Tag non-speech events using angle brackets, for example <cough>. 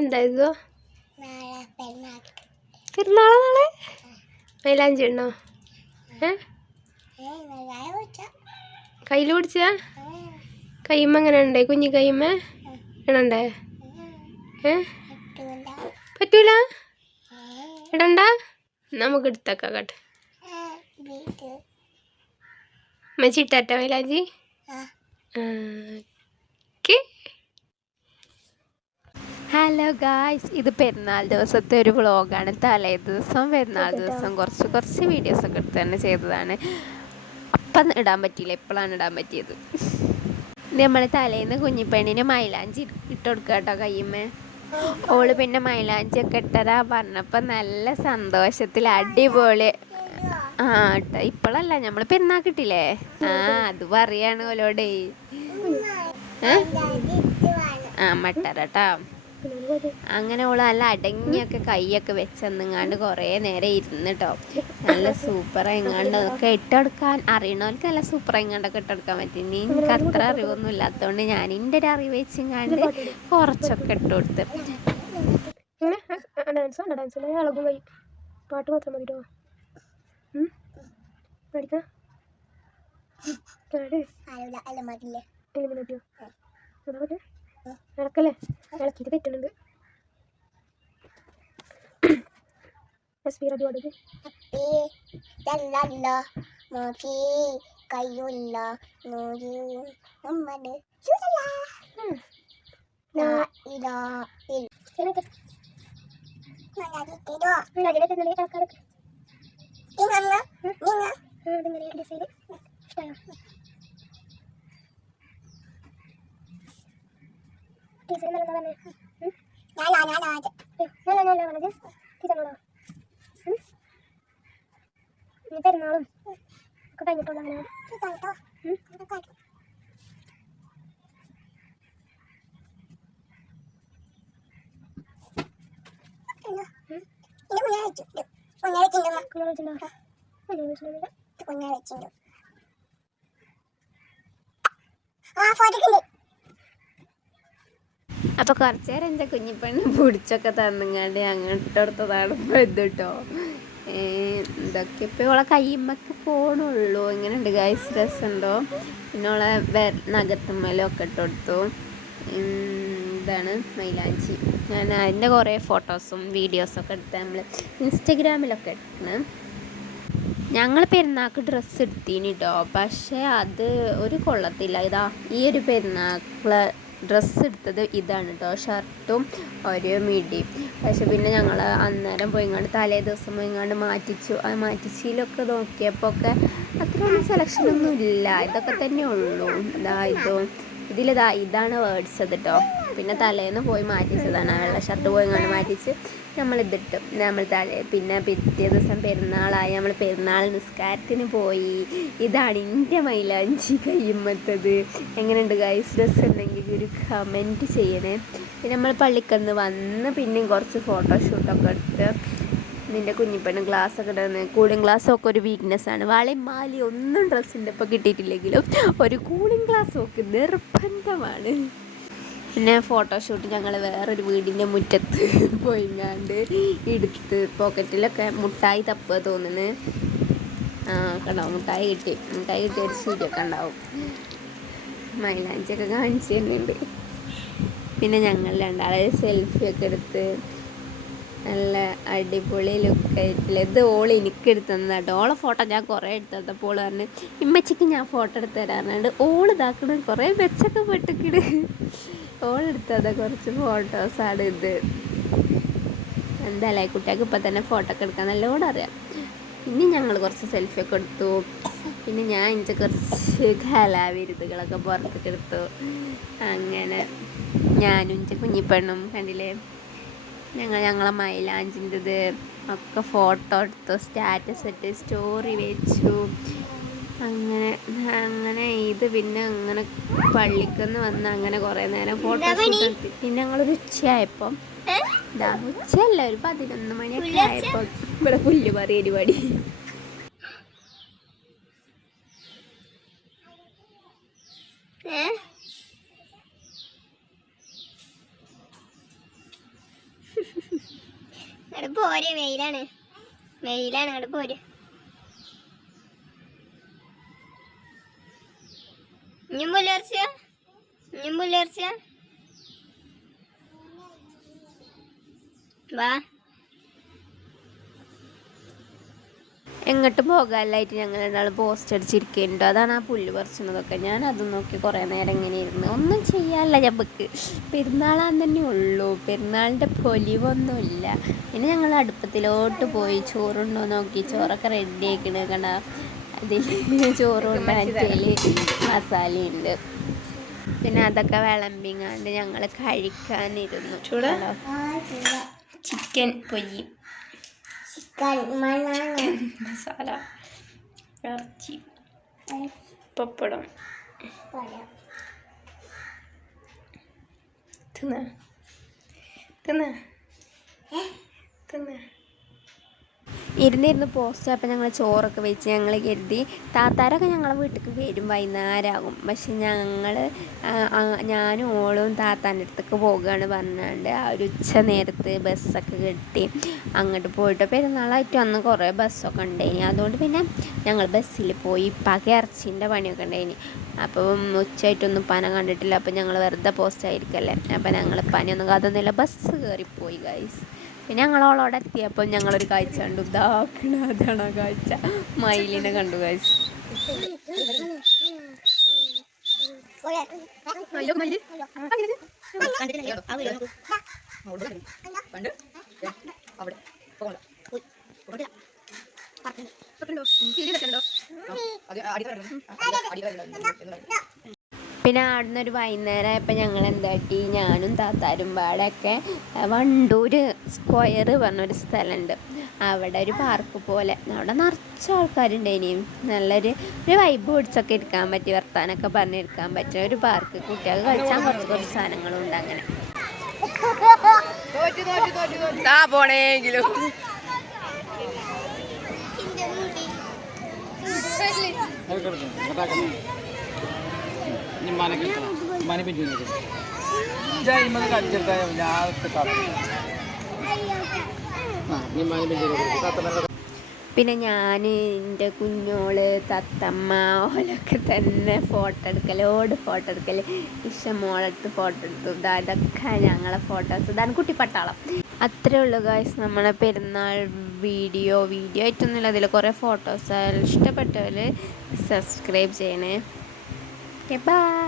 എന്തായിരുന്നു? പെരുന്നാളെ നാളെ? മൈലാഞ്ചി ഉണ്ടോ? കയ്യിൽ പിടിച്ച കയ്യമ്മ എങ്ങനെ ഉണ്ടേ? കുഞ്ഞി കയ്യമ്മ? ഇടണ്ടേ? പറ്റൂല? ഇടണ്ട? നമുക്ക് എടുത്തേക്കാം കേട്ടെ മച്ചിട്ടാറ്റ മൈലാഞ്ചി? ഓക്കെ. ഹലോ ഗായ്സ് ഇത് പെരുന്നാൾ ദിവസത്തെ ഒരു വ്ളോഗാണ്. തലേ ദിവസം പെരുന്നാൾ ദിവസം കുറച്ച് കുറച്ച് വീഡിയോസ് ഒക്കെ എടുത്ത് തന്നെ ചെയ്തതാണ്. അപ്പം ഇടാൻ പറ്റിയില്ല എപ്പോഴാണ് ഇടാൻ പറ്റിയത്. നമ്മൾ തലേന്ന് കുഞ്ഞിപ്പെണ്ണിന് മൈലാഞ്ചി ഇട്ട് കൊടുക്കുക കേട്ടോ കയ്യുമ്മേ. ഓൾ പിന്നെ മൈലാഞ്ചി ഒക്കെ ഇട്ടരാ പറഞ്ഞപ്പോൾ നല്ല സന്തോഷത്തിൽ അടിപൊളി. ആ ഇപ്പോഴല്ല നമ്മൾ പെരുന്നാൾ കിട്ടില്ലേ ആ അത് പറയാണ് ഓലോടെ. ആ മട്ടരട്ടാ. അങ്ങനെ ഓൾ നല്ല അടങ്ങിയൊക്കെ കൈയൊക്കെ വെച്ചെന്നെങ്ങാണ്ട് കുറേ നേരം ഇരുന്നിട്ടോ. നല്ല സൂപ്പർ എങ്ങാണ്ട് ഒക്കെ ഇട്ടെടുക്കാൻ അറിയണവർക്ക് നല്ല സൂപ്പർ എങ്ങാണ്ടൊക്കെ ഇട്ടെടുക്കാൻ പറ്റി. നീ എനിക്ക് അത്ര അറിവൊന്നും ഇല്ലാത്തതുകൊണ്ട് ഞാൻ എന്റെ ഒരു അറിവ് വെച്ചെങ്ങാണ്ട് കുറച്ചൊക്കെ ഇട്ട് കൊടുത്ത് ഡാൻസ് വേണ്ട ഡാൻസ് ഇളകും കൈ. പാട്ട് മാത്രം മതിട്ടോ. പഠിക്കാം? എലിമിനേറ്റോ അതാ പറ്റേ ഇളക്കല്ലേ ഇളക്കിയിട്ട് തെറ്റുന്നുണ്ട് കയ്യുള്ള നമ്മുടെ ടീച്ചർ നല്ല പറഞ്ഞേ പറഞ്ഞത് ടീച്ചറിനോടോ ഇനി പെരുന്നാളും ഒക്കെ കഴിഞ്ഞിട്ടുള്ള അങ്ങനെ. കുഞ്ഞാ വെച്ചിട്ടുണ്ടോ? കുഞ്ഞാ വെച്ചിട്ടുണ്ടോ? അപ്പോൾ കുറച്ച് നേരം എന്റെ കുഞ്ഞിപ്പെണ്ണ് പിടിച്ചൊക്കെ അങ്ങോട്ടടുത്തതാണ് ഇപ്പോൾ ഇത് കേട്ടോ. ഇതൊക്കെ ഇപ്പോൾ ഓളെ കയ്യുമ്മക്ക് പോണുള്ളൂ. ഗൈസ് രസമുണ്ടോ? പിന്നെ ഓളെ വെ നഖത്തുമ്മലും ഒക്കെ ഇട്ട് ഇതാണ് മൈലാഞ്ചി. ഞാൻ അതിന്റെ കുറേ ഫോട്ടോസും വീഡിയോസൊക്കെ എടുത്ത് നമ്മൾ ഇൻസ്റ്റഗ്രാമിലൊക്കെ ഇട്ടിന് ഞങ്ങൾ പെരുന്നാക്ക് ഡ്രസ്സ് എടുത്തീനി കേട്ടോ പക്ഷേ അത് ഒരു കൊള്ളത്തില്ല. ഇതാ ഈ ഒരു പെരുന്നാളെ ഡ്രസ്സ് എടുത്തത് ഇതാണ് കേട്ടോ ഷർട്ടും ഒരു മിഡിയും പക്ഷെ പിന്നെ ഞങ്ങൾ അന്നേരം പോയിങ്ങാണ്ട് തലേ ദിവസം പോയിങ്ങാണ്ട് മാറ്റിച്ചു. ആ മാറ്റിച്ചിലൊക്കെ നോക്കിയപ്പോൾ ഒക്കെ അത്രയൊന്നും സെലക്ഷനൊന്നും ഇല്ല ഇതൊക്കെ തന്നെ ഉള്ളൂ. ഇതാ ഇതും. ഇതിലിതാ ഇതാണ് വേർഡ്സ് കേട്ടോ പിന്നെ തലേന്ന് പോയി മാറ്റിച്ചതാണ്. ആ വെള്ള ഷർട്ട് പോയി കൊണ്ട് മാറ്റിച്ച് നമ്മൾ ഇതിട്ടു നമ്മൾ തലേ പിന്നെ പിറ്റേ ദിവസം പെരുന്നാളായി നമ്മൾ പെരുന്നാൾ നിസ്കാരത്തിന് പോയി. ഇതാണ് എന്റെ മൈലാഞ്ചി കയ്യുമ്മത്തത് എങ്ങനെയുണ്ട് ഗൈസ് ഡ്രസ് ഉണ്ടെങ്കിൽ ഒരു കമന്റ് ചെയ്യണേ. പിന്നെ നമ്മൾ പള്ളിക്കന്ന് വന്ന് പിന്നെയും കുറച്ച് ഫോട്ടോഷൂട്ടൊക്കെ എടുത്ത് നിന്റെ കുഞ്ഞിപ്പണ്ണും ഗ്ലാസ് ഒക്കെ ഇടുന്നത് കൂളിംഗ് ഗ്ലാസ് ഒക്കെ ഒരു വീക്ക്നെസ് ആണ്. വളയും മാലി ഒന്നും ഡ്രസ്സിന്റെ ഇപ്പോൾ കിട്ടിയിട്ടില്ലെങ്കിലും ഒരു കൂളിംഗ് ഗ്ലാസ് ഒക്കെ നിർബന്ധമാണ്. പിന്നെ ഫോട്ടോഷൂട്ട് ഞങ്ങൾ വേറൊരു വീടിന്റെ മുറ്റത്ത് <laughs> പോയിങ്ങാണ്ട് എടുത്ത് പോക്കറ്റിലൊക്കെ മുട്ടായി തപ്പുക തോന്നുന്നു ആ കണ്ടാവും മുട്ടായി കിട്ടി. മുട്ടായി കിട്ടിയ ഒരു സൂര്യൊക്കെ ഉണ്ടാവും. മൈലാഞ്ചിയൊക്കെ കാണിച്ചു തന്നെയുണ്ട് പിന്നെ ഞങ്ങൾ രണ്ടാളെ സെൽഫിയൊക്കെ എടുത്ത് നല്ല അടിപൊളി ലുക്കായിട്ടില്ല ഇത് ഓൾ എനിക്ക് എടുത്ത് തന്നതാട്ടോ ഓളെ ഫോട്ടോ ഞാൻ കുറേ എടുത്തപ്പോൾ ഓൾ പറഞ്ഞു ഇമ്മച്ചിക്ക് ഞാൻ ഫോട്ടോ എടുത്ത് തരാറുണ്ട് ഓൾ ഇതാക്കണ കുറേ മെച്ചൊക്കെ പെട്ടിക്കിട് ഓൾ എടുത്തത് കുറച്ച് ഫോട്ടോസാണ് ഇത്. എന്തായാലും കുട്ടികൾക്ക് ഇപ്പം തന്നെ ഫോട്ടോ ഒക്കെ എടുക്കാൻ നല്ലോണം അറിയാം. പിന്നെ ഞങ്ങൾ കുറച്ച് സെൽഫി ഒക്കെ എടുത്തു. പിന്നെ ഞാൻ എനിക്ക് കുറച്ച് കലാവിരുതുകളൊക്കെ പുറത്തൊക്കെ അങ്ങനെ ഞാനും എന്റെ കുഞ്ഞിപ്പെണ്ണും കണ്ടില്ലേ? ഞങ്ങൾ ഞങ്ങളെ മൈലാഞ്ചിന്റെത് ഒക്കെ ഫോട്ടോ എടുത്തു. സ്റ്റാറ്റസ് ഇട്ട് സ്റ്റോറി വെച്ചു. അങ്ങനെ അങ്ങനെ ഇത് പിന്നെ അങ്ങനെ പള്ളിക്കന്ന് വന്ന് അങ്ങനെ കുറേ നേരം ഫോട്ടോ എടുത്തി. പിന്നെ ഞങ്ങളൊരു ഉച്ചയായപ്പം. ഉച്ചയല്ല ഒരു പതിനൊന്ന് മണിയൊക്കെ ആയപ്പോൾ ഇവിടെ പുല്ല് പറ പരിപാടി. പോരെ വെയിലാണ്. വെയിലാണ് അവിടെ പോര്. പുലർച്ച വാ എങ്ങോട്ട് പോകാനായിട്ട് ഞങ്ങൾ രണ്ടാളും പോസ്റ്റ് അടിച്ചിരിക്കുന്നുണ്ട്. അതാണ് ആ പുല്ല് പറിച്ചതൊക്കെ. ഞാൻ അത് നോക്കി കുറേ നേരം ഇങ്ങനെ ഇരുന്ന്. ഒന്നും ചെയ്യാനില്ല ഞമ്മക്ക്. പെരുന്നാളാന്ന് തന്നെ ഉള്ളൂ. പെരുന്നാളിന്റെ പൊലിവൊന്നുമില്ല. പിന്നെ ഞങ്ങൾ അടുപ്പത്തിലോട്ട് പോയി ചോറുണ്ടോ നോക്കി. ചോറൊക്കെ റെഡി ആക്കണ കണ്ട അതിൽ ചോറ് മസാല മസാലയുണ്ട്. പിന്നെ അതൊക്കെ വിളമ്പിങ്ങാണ്ട് ഞങ്ങൾ കഴിക്കാനിരുന്നു. ചൂടാ? ചിക്കൻ പൊരി. മസാല ഇറച്ചി പപ്പടം. തിന്ന. തിന്ന. തിന്ന. ഇരുന്നിരുന്ന് പോസ്റ്റ് അപ്പം ഞങ്ങൾ ചോറൊക്കെ വെച്ച് ഞങ്ങൾ കരുതി താത്താരൊക്കെ ഞങ്ങളെ വീട്ടിലേക്ക് വരും വൈകുന്നേരമാകും പക്ഷെ ഞങ്ങൾ ഞാനും ഓളും താത്താന്റെ അടുത്തേക്ക് പോകുകയാണ് പറഞ്ഞാണ്ട് ആ ഒരു ഉച്ച നേരത്ത് ബസ്സൊക്കെ കിട്ടി അങ്ങോട്ട് പോയിട്ട് പെരുന്നാളായിട്ട് അന്ന് കുറേ ബസ്സൊക്കെ ഉണ്ടായിനി. അതുകൊണ്ട് പിന്നെ ഞങ്ങൾ ബസ്സിൽ പോയി ഇപ്പാക്ക് ഇറച്ചിന്റെ പണിയൊക്കെ ഉണ്ടായിനി. അപ്പം ഉച്ചയായിട്ടൊന്നും പന കണ്ടിട്ടില്ല. അപ്പം ഞങ്ങൾ വെറുതെ പോസ്റ്റ് ആയിരിക്കല്ലേ. അപ്പം ഞങ്ങൾ പനിയൊന്നും കാതൊന്നുമില്ല ബസ് കയറിപ്പോയി ഗൈസ് പിന്നെ ഞങ്ങൾ അവളോടെ എത്തിയപ്പോൾ ഞങ്ങളൊരു കാഴ്ച കണ്ടു. ഇതാക്കണ ആ കാഴ്ച. മയിലിനെ കണ്ടു ഗൈസ് പിന്നെ അവിടുന്ന് ഒരു വൈകുന്നേരം ആയപ്പോൾ ഞങ്ങൾ എന്താട്ടി? ഞാനും താത്താരും പാടൊക്കെ വണ്ടൂർ സ്ക്വയർ പറഞ്ഞൊരു സ്ഥലമുണ്ട് അവിടെ ഒരു പാർക്ക് പോലെ. അവിടെ നിറച്ച ആൾക്കാരുണ്ട് ഇനിയും നല്ലൊരു ഒരു വൈബ് പിടിച്ചൊക്കെ ഇരിക്കാൻ പറ്റി വർത്താനൊക്കെ പറഞ്ഞിരിക്കാൻ പറ്റിയ ഒരു പാർക്ക് കുട്ടികൾക്ക് കളിച്ചാൽ കുറച്ച് കുറച്ച് സാധനങ്ങളുണ്ട് അങ്ങനെ. പോണേങ്കിലും പിന്നെ ഞാൻ എന്റെ കുഞ്ഞോൾ തത്തമ്മ ഓലൊക്കെ തന്നെ ഫോട്ടോ എടുക്കലോട് ഫോട്ടോ എടുക്കൽ ഇഷ്ടം മോളെടുത്ത് ഫോട്ടോ എടുത്തു. ഇതാ ഇതൊക്കെ ഞങ്ങളെ ഫോട്ടോസ്. ഇതാണ് കുട്ടിപ്പട്ടാളം അത്രേ ഉള്ളൂ ഗായ്സ് നമ്മളെ പെരുന്നാൾ വീഡിയോ വീഡിയോ ആയിട്ടൊന്നുമില്ല. അതിൽ കുറേ ഫോട്ടോസ് ഇഷ്ടപ്പെട്ടവർ സബ്സ്ക്രൈബ് ചെയ്യണേ. Okay bye